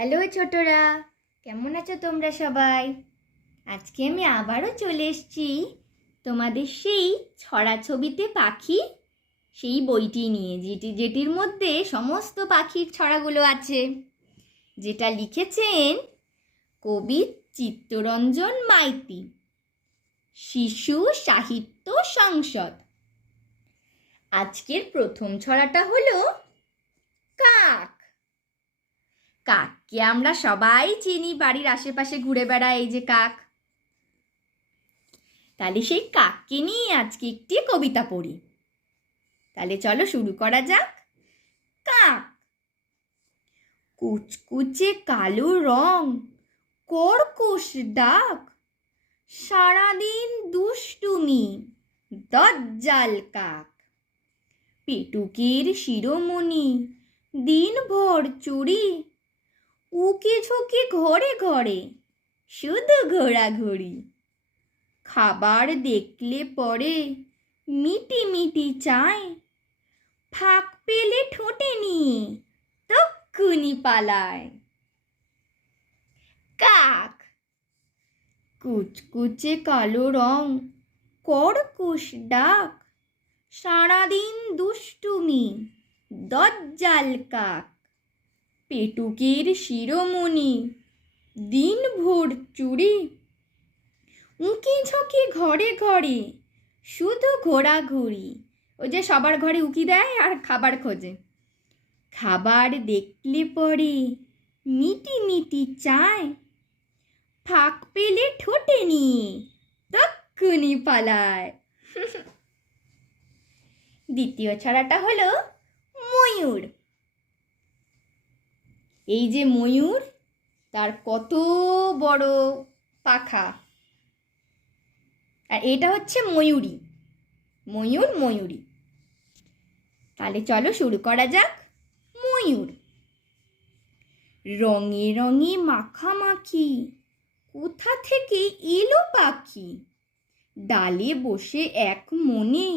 Hello ছোটরা, কেমন আছো তোমরা সবাই? আজকে আমি আবারও চলে এসেছি তোমাদের সেই ছড়াছবিতে পাখি সেই বইটি নিয়ে, যেটির মধ্যে সমস্ত পাখির ছড়াগুলো আছে, যেটা লিখেছেন কবি চিত্তরঞ্জন মাইতি, শিশু সাহিত্য সংসদ। আজকের প্রথম ছড়াটা হলো কাক। কাককে আমরা সবাই চিনি, বাড়ির আশেপাশে ঘুরে বেড়ায় এই যে কাক। তাহলে সেই কাককে নিয়ে আজকে একটি কবিতা পড়ি। তাহলে চলো শুরু করা যাক। কাক। কুচকুচে কালো রং, কর্কশ ডাক, সারাদিন দুষ্টুমি, দজ্জাল কাক। পেটুকের শিরোমণি, দিনভর চুরি, উকি ঝুঁকি ঘরে ঘরে, শুধু ঘোরাঘুরি। খাবার দেখলে পরে মিটি মিটি চায়, ফাঁক পেলে ঠোঁটে নিয়ে তক্ষুনি পালায়। কাক। কুচকুচে কালো রং, কর্কশ ডাক, সারাদিন দুষ্টুমি, দজ্জাল কাক। পেটুকের শিরোমণি, দিনভর চুরি, উকি ঝুঁকি ঘরে ঘরে, শুধু ঘোরাঘুরি। ওই যে সবার ঘরে উকি দেয় আর খাবার খোঁজে। খাবার দেখলে পরে মিটি মিটি চায়, ফাঁক পেলে ঠোঁটে নিয়ে তক্ষুনি পালায়। দ্বিতীয় ছড়াটা হলো ময়ূর। এই যে ময়ূর, তার কত বড় পাখা, আর এটা হচ্ছে ময়ূরী। ময়ূর, ময়ূরী। তাহলে চলো শুরু করা যাক। ময়ূর। রঙে রঙে মাখামাখি, কোথা থেকে এলো পাখি, ডালে বসে এক মনে,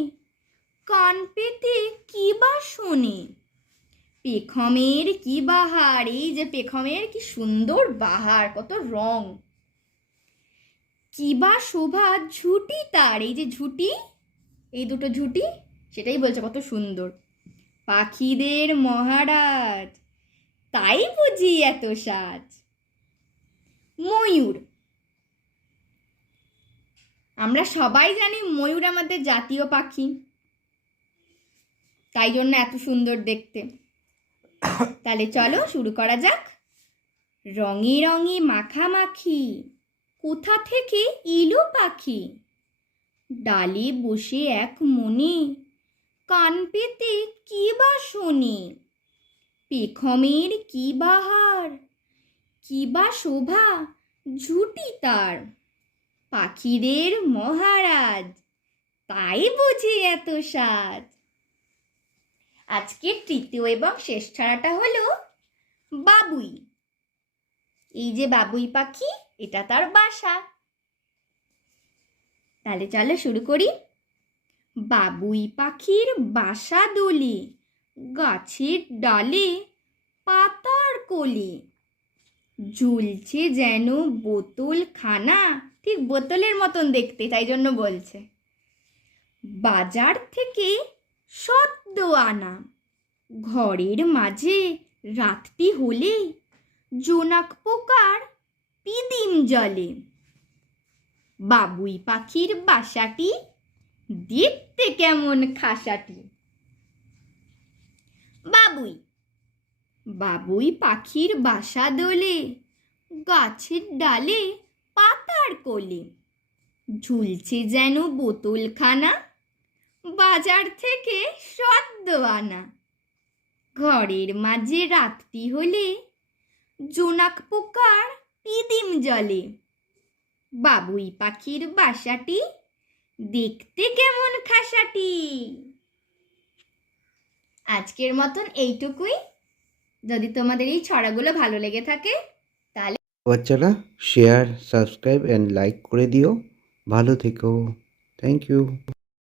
কান পেতে কি বা শোনে। পেখমের কি বাহার, এই যে পেখমের কি সুন্দর বাহার, কত রং। কি বা শোভা ঝুটি তার, এই যে ঝুটি, এই দুটো ঝুটি, সেটাই বলছে কত সুন্দর। পাখিদের মহারাজ, তাই বুঝি এত সাজ। ময়ূর। আমরা সবাই জানি ময়ূর আমাদের জাতীয় পাখি, তাই জন্য এত সুন্দর দেখতে। তাহলে চলো শুরু করা যাক। রঙে রঙে মাখামাখি, কোথা থেকে এলো পাখি, ডালে বসে এক মনে, কান পেতে কি বা শোনে। পেখমের কি বাহার, কি বা শোভা ঝুটি তার, পাখিদের মহারাজ, তাই বুঝি এত সাজ। আজকের তৃতীয় এবং শেষ ছড়াটা হলো বাবুই। এই যে বাবুই পাখি, এটা তার বাসা। তাহলে চলো শুরু করি। বাবুই পাখির বাসা দোলে, গাছের ডালে, পাতার কোলে, ঝুলছে যেন বোতল খানা, ঠিক বোতলের মতন দেখতে, তাই জন্য বলছে। বাজার থেকে সদ্য আনা, ঘরের মাঝে রাতটি হলে, জোনাক পোকার পিদিম জলে। বাবুই পাখির বাসাটি দেখতে কেমন খাসাটি। বাবুই। বাবুই পাখির বাসা দোলে, গাছের ডালে, পাতার কোলে, ঝুলছে যেন বোতলখানা, বাজার থেকে সদ্য আনা। ঘরের মাঝে রাতটি হলে, জোনাক পোকার পিদিম জলে। বাবুই পাখির বাসাটি দেখতে কেমন খাসাটি। আজকের মতন এইটুকুই। যদি তোমাদের এই ছড়াগুলো ভালো লেগে থাকে তাহলে বাচ্চারা শেয়ার, সাবস্ক্রাইব অ্যান্ড লাইক করে দিও। ভালো থেকো। Thank you.